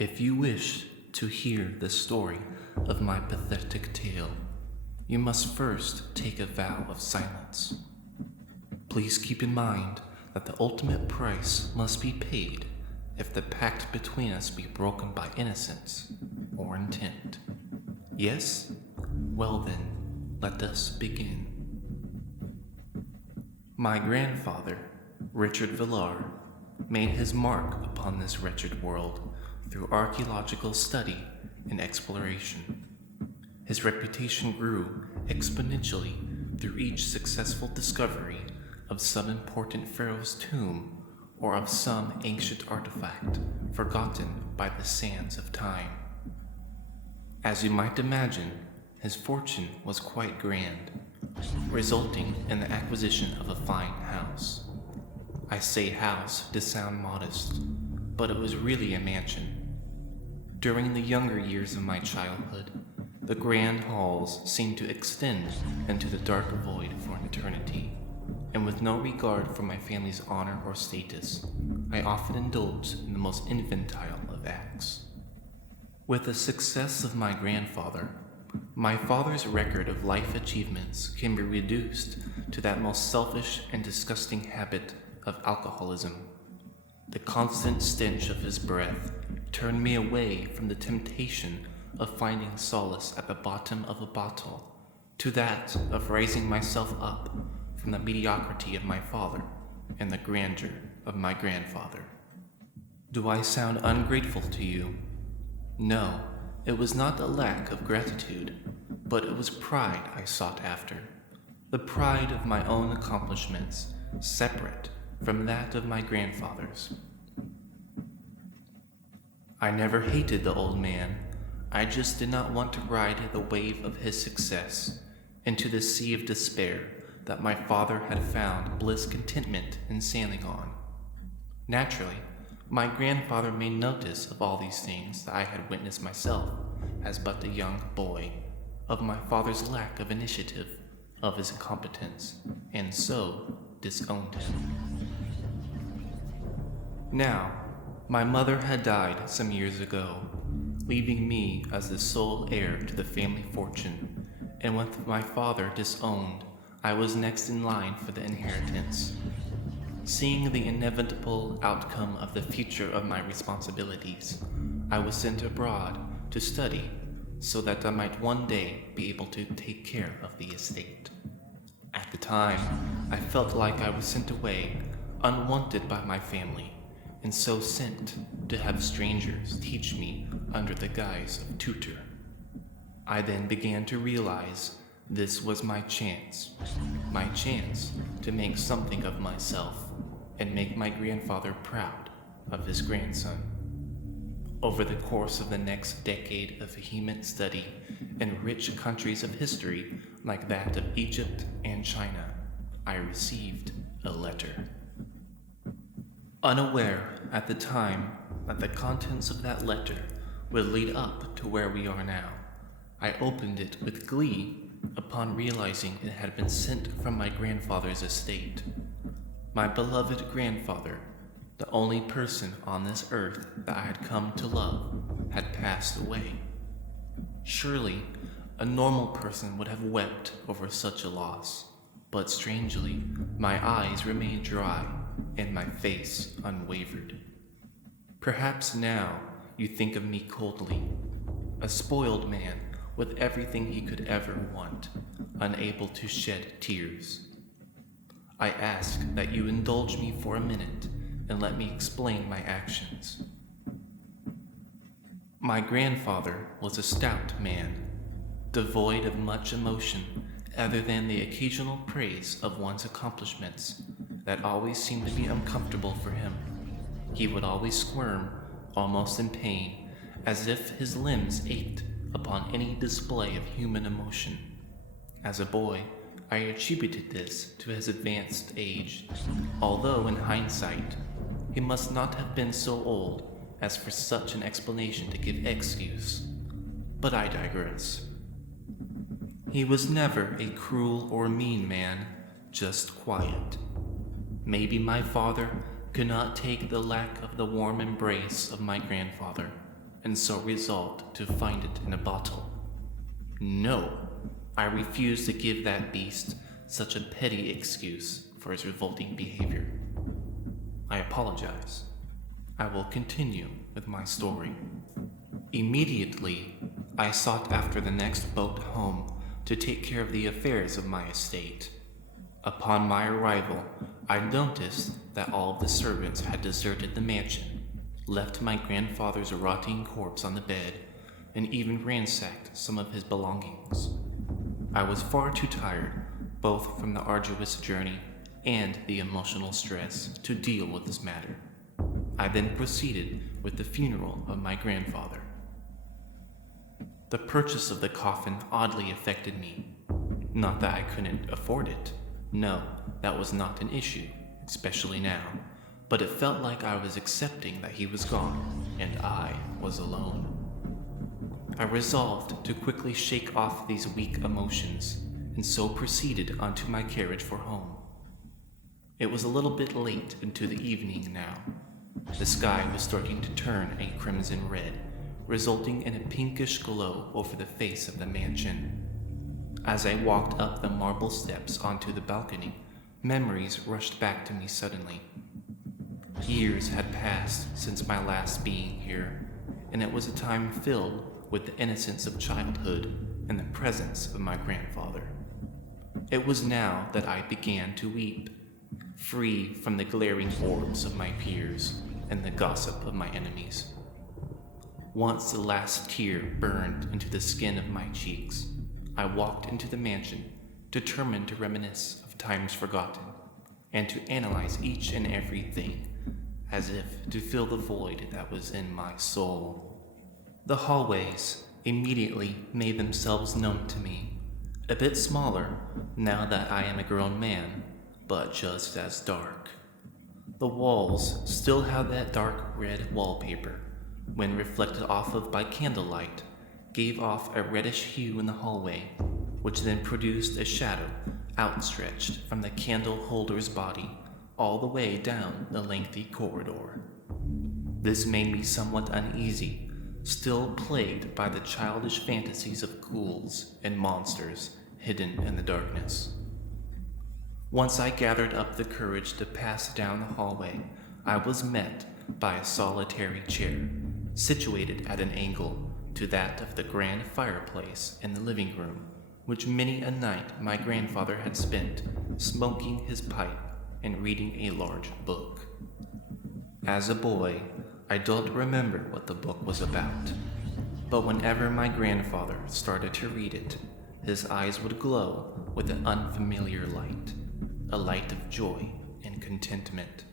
If you wish to hear the story of my pathetic tale, you must first take a vow of silence. Please keep in mind that the ultimate price must be paid if the pact between us be broken by innocence or intent. Yes? Well then, let us begin. My grandfather, Richard Vilar, made his mark upon this wretched world through archaeological study and exploration. His reputation grew exponentially through each successful discovery of some important pharaoh's tomb or of some ancient artifact forgotten by the sands of time. As you might imagine, his fortune was quite grand, resulting in the acquisition of a fine house. I say house to sound modest, but it was really a mansion. During the younger years of my childhood, the grand halls seemed to extend into the dark void for an eternity, and with no regard for my family's honor or status, I often indulged in the most infantile of acts. With the success of my grandfather, my father's record of life achievements can be reduced to that most selfish and disgusting habit of alcoholism. The constant stench of his breath turned me away from the temptation of finding solace at the bottom of a bottle to that of raising myself up from the mediocrity of my father and the grandeur of my grandfather. Do I sound ungrateful to you? No, it was not a lack of gratitude, but it was pride I sought after. The pride of my own accomplishments, separate from that of my grandfather's. I never hated the old man. I just did not want to ride the wave of his success into the sea of despair that my father had found bliss contentment in sailing on. Naturally, my grandfather made notice of all these things that I had witnessed myself as but a young boy, of my father's lack of initiative, of his incompetence, and so disowned him. Now, my mother had died some years ago, leaving me as the sole heir to the family fortune, and with my father disowned, I was next in line for the inheritance. Seeing the inevitable outcome of the future of my responsibilities, I was sent abroad to study so that I might one day be able to take care of the estate. At the time, I felt like I was sent away, unwanted by my family, and so sent to have strangers teach me under the guise of tutor. I then began to realize this was my chance to make something of myself and make my grandfather proud of his grandson. Over the course of the next decade of vehement study in rich countries of history like that of Egypt and China, I received a letter. Unaware at the time that the contents of that letter would lead up to where we are now, I opened it with glee upon realizing it had been sent from my grandfather's estate. My beloved grandfather, the only person on this earth that I had come to love, had passed away. Surely, a normal person would have wept over such a loss, but strangely, my eyes remained dry and my face unwavered. Perhaps now you think of me coldly, a spoiled man with everything he could ever want, unable to shed tears. I ask that you indulge me for a minute and let me explain my actions. My grandfather was a stout man, devoid of much emotion other than the occasional praise of one's accomplishments that always seemed to be uncomfortable for him. He would always squirm, almost in pain, as if his limbs ached upon any display of human emotion. As a boy, I attributed this to his advanced age, although in hindsight, he must not have been so old as for such an explanation to give excuse. But I digress. He was never a cruel or mean man, just quiet. Maybe my father could not take the lack of the warm embrace of my grandfather, and so resolved to find it in a bottle. No, I refused to give that beast such a petty excuse for his revolting behavior. I apologize. I will continue with my story. Immediately, I sought after the next boat home to take care of the affairs of my estate. Upon my arrival, I noticed that all of the servants had deserted the mansion, left my grandfather's rotting corpse on the bed, and even ransacked some of his belongings. I was far too tired, both from the arduous journey and the emotional stress, to deal with this matter. I then proceeded with the funeral of my grandfather. The purchase of the coffin oddly affected me. Not that I couldn't afford it. No, that was not an issue, especially now. But it felt like I was accepting that he was gone, and I was alone. I resolved to quickly shake off these weak emotions, and so proceeded onto my carriage for home. It was a little bit late into the evening now. The sky was starting to turn a crimson red, resulting in a pinkish glow over the face of the mansion. As I walked up the marble steps onto the balcony, memories rushed back to me suddenly. Years had passed since my last being here, and it was a time filled with the innocence of childhood and the presence of my grandfather. It was now that I began to weep, free from the glaring orbs of my peers and the gossip of my enemies. Once the last tear burned into the skin of my cheeks, I walked into the mansion, determined to reminisce of times forgotten, and to analyze each and everything, as if to fill the void that was in my soul. The hallways immediately made themselves known to me, a bit smaller now that I am a grown man, but just as dark. The walls still had that dark red wallpaper, when reflected off of by candlelight, gave off a reddish hue in the hallway, which then produced a shadow outstretched from the candle holder's body all the way down the lengthy corridor. This made me somewhat uneasy, still plagued by the childish fantasies of ghouls and monsters hidden in the darkness. Once I gathered up the courage to pass down the hallway, I was met by a solitary chair, situated at an angle to that of the grand fireplace in the living room, which many a night my grandfather had spent smoking his pipe and reading a large book. As a boy, I don't remember what the book was about, but whenever my grandfather started to read it, his eyes would glow with an unfamiliar light, a light of joy and contentment.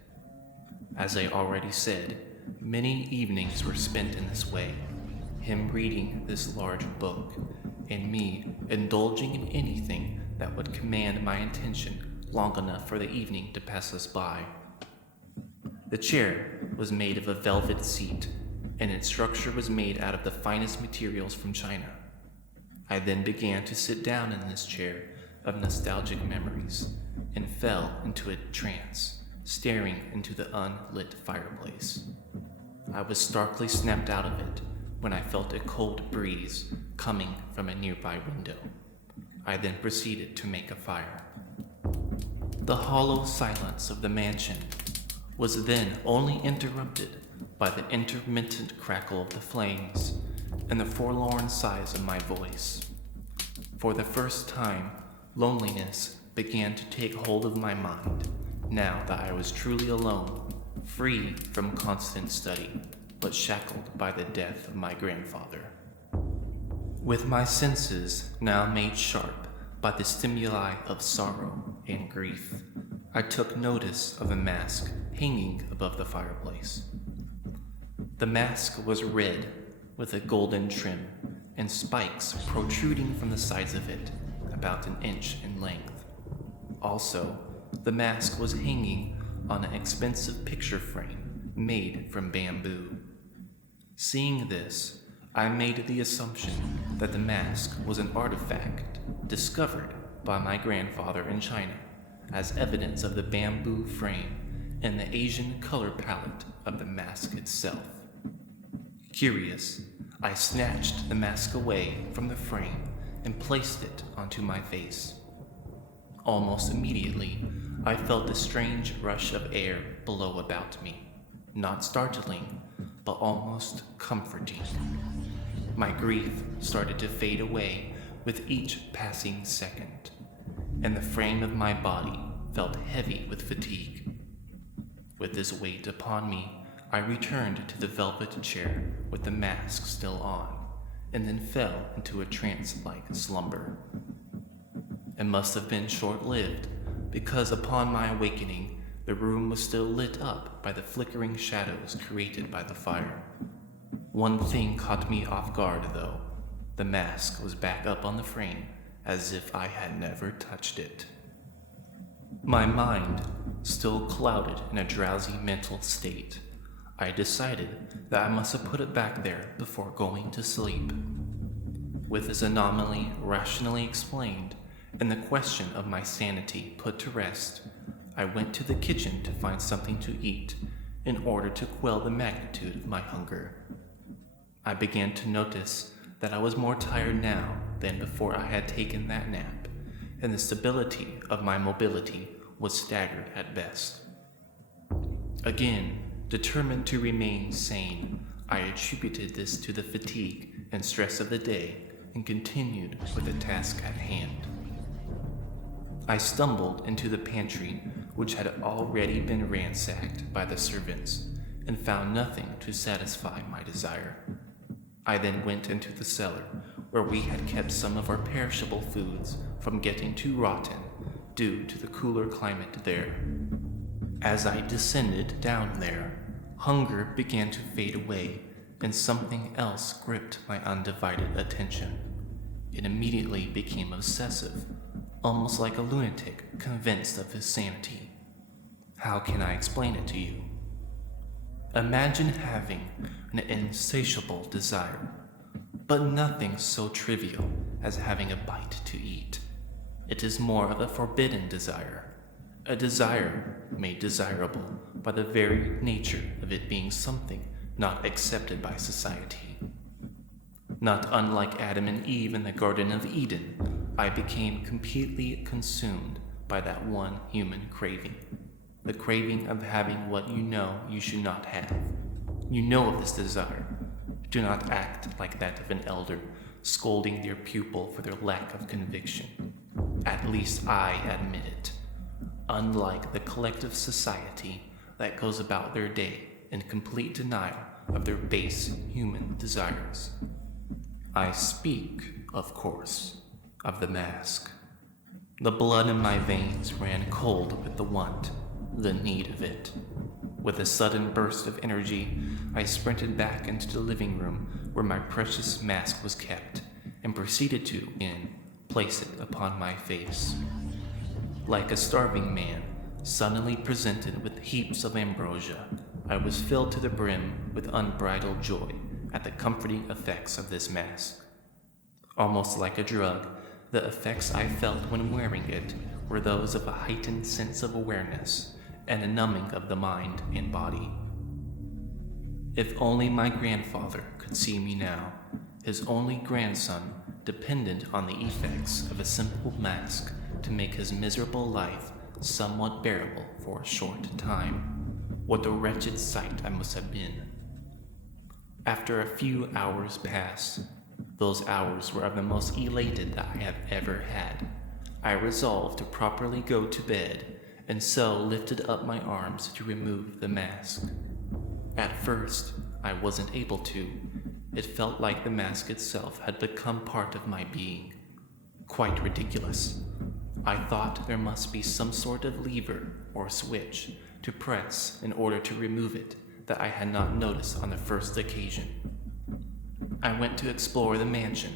As I already said, many evenings were spent in this way, him reading this large book, and me indulging in anything that would command my attention long enough for the evening to pass us by. The chair was made of a velvet seat, and its structure was made out of the finest materials from China. I then began to sit down in this chair of nostalgic memories, and fell into a trance, staring into the unlit fireplace. I was starkly snapped out of it when I felt a cold breeze coming from a nearby window. I then proceeded to make a fire. The hollow silence of the mansion was then only interrupted by the intermittent crackle of the flames and the forlorn sighs of my voice. For the first time, loneliness began to take hold of my mind, now that I was truly alone, free from constant study, but shackled by the death of my grandfather. With my senses now made sharp by the stimuli of sorrow and grief, I took notice of a mask hanging above the fireplace. The mask was red, with a golden trim, and spikes protruding from the sides of it, about an inch in length. Also, the mask was hanging on an expensive picture frame made from bamboo. Seeing this, I made the assumption that the mask was an artifact discovered by my grandfather in China as evidence of the bamboo frame and the Asian color palette of the mask itself. Curious, I snatched the mask away from the frame and placed it onto my face. Almost immediately, I felt a strange rush of air blow about me, not startling, but almost comforting. My grief started to fade away with each passing second, and the frame of my body felt heavy with fatigue. With this weight upon me, I returned to the velvet chair with the mask still on, and then fell into a trance-like slumber. It must have been short-lived, because upon my awakening, the room was still lit up by the flickering shadows created by the fire. One thing caught me off guard, though. The mask was back up on the frame, as if I had never touched it. My mind, still clouded in a drowsy mental state, I decided that I must have put it back there before going to sleep. With this anomaly rationally explained, and the question of my sanity put to rest, I went to the kitchen to find something to eat in order to quell the magnitude of my hunger. I began to notice that I was more tired now than before I had taken that nap, and the stability of my mobility was staggered at best. Again, determined to remain sane, I attributed this to the fatigue and stress of the day and continued with the task at hand. I stumbled into the pantry, which had already been ransacked by the servants, and found nothing to satisfy my desire. I then went into the cellar, where we had kept some of our perishable foods from getting too rotten due to the cooler climate there. As I descended down there, hunger began to fade away, and something else gripped my undivided attention. It immediately became obsessive, almost like a lunatic convinced of his sanity. How can I explain it to you? Imagine having an insatiable desire, but nothing so trivial as having a bite to eat. It is more of a forbidden desire, a desire made desirable by the very nature of it being something not accepted by society. Not unlike Adam and Eve in the Garden of Eden, I became completely consumed by that one human craving. The craving of having what you know you should not have. You know of this desire. Do not act like that of an elder, scolding their pupil for their lack of conviction. At least I admit it. Unlike the collective society that goes about their day in complete denial of their base human desires. I speak, of course, of the mask. The blood in my veins ran cold with the want, the need of it. With a sudden burst of energy, I sprinted back into the living room where my precious mask was kept and proceeded to, place it upon my face. Like a starving man, suddenly presented with heaps of ambrosia, I was filled to the brim with unbridled joy at the comforting effects of this mask. Almost like a drug, the effects I felt when wearing it were those of a heightened sense of awareness and a numbing of the mind and body. If only my grandfather could see me now, his only grandson, dependent on the effects of a simple mask to make his miserable life somewhat bearable for a short time, what a wretched sight I must have been. After a few hours passed, those hours were of the most elated that I have ever had, I resolved to properly go to bed, and so lifted up my arms to remove the mask. At first, I wasn't able to. It felt like the mask itself had become part of my being. Quite ridiculous. I thought there must be some sort of lever or switch to press in order to remove it that I had not noticed on the first occasion. I went to explore the mansion,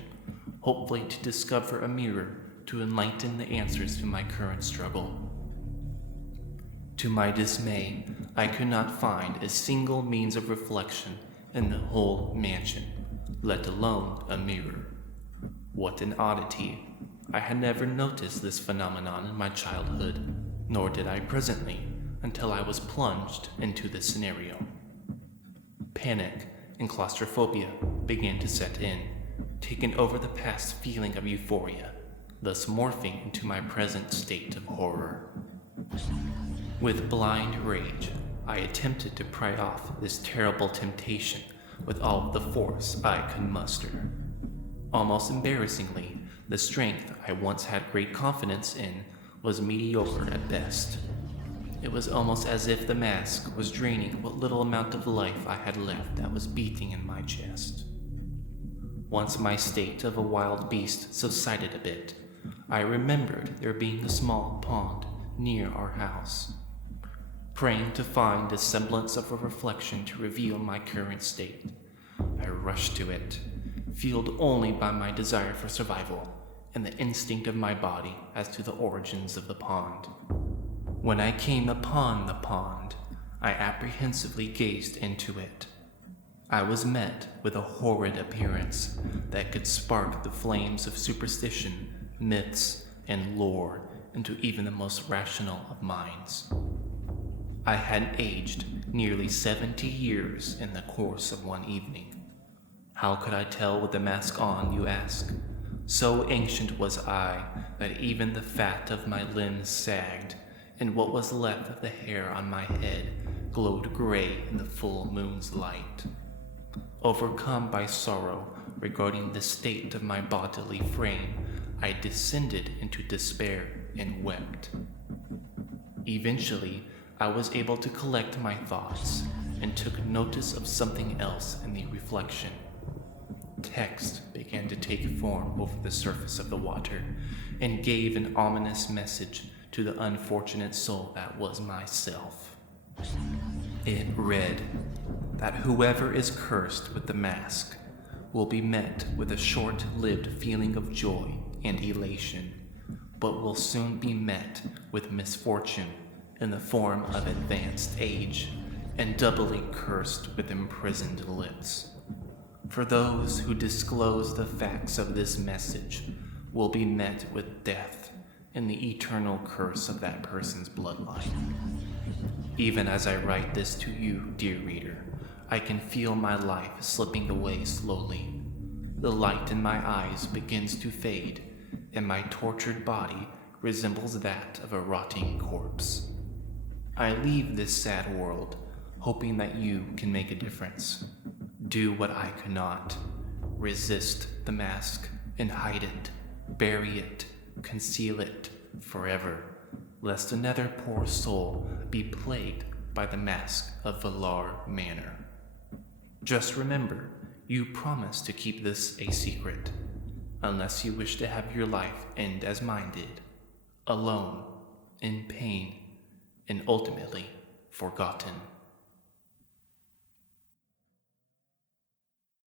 hopefully to discover a mirror to enlighten the answers to my current struggle. To my dismay, I could not find a single means of reflection in the whole mansion, let alone a mirror. What an oddity. I had never noticed this phenomenon in my childhood, nor did I presently, until I was plunged into this scenario. Panic and claustrophobia began to set in, taking over the past feeling of euphoria, thus morphing into my present state of horror. With blind rage, I attempted to pry off this terrible temptation with all of the force I could muster. Almost embarrassingly, the strength I once had great confidence in was mediocre at best. It was almost as if the mask was draining what little amount of life I had left that was beating in my chest. Once my state of a wild beast subsided a bit, I remembered there being a small pond near our house. Praying to find a semblance of a reflection to reveal my current state, I rushed to it, fueled only by my desire for survival and the instinct of my body as to the origins of the pond. When I came upon the pond, I apprehensively gazed into it. I was met with a horrid appearance that could spark the flames of superstition, myths, and lore into even the most rational of minds. I had aged nearly 70 years in the course of one evening. How could I tell with the mask on, you ask? So ancient was I that even the fat of my limbs sagged, and what was left of the hair on my head glowed gray in the full moon's light. Overcome by sorrow regarding the state of my bodily frame, I descended into despair and wept. Eventually, I was able to collect my thoughts and took notice of something else in the reflection. Text began to take form over the surface of the water and gave an ominous message to the unfortunate soul that was myself. It read that whoever is cursed with the mask will be met with a short-lived feeling of joy and elation, but will soon be met with misfortune in the form of advanced age and doubly cursed with imprisoned lips. For those who disclose the facts of this message will be met with death and the eternal curse of that person's bloodline. Even as I write this to you, dear reader, I can feel my life slipping away slowly. The light in my eyes begins to fade, and my tortured body resembles that of a rotting corpse. I leave this sad world, hoping that you can make a difference. Do what I could not. Resist the mask and hide it, bury it, conceal it forever, lest another poor soul be plagued by the mask of Vilar Manor. Just remember, you promised to keep this a secret, unless you wish to have your life end as mine did, alone, in pain, and ultimately forgotten.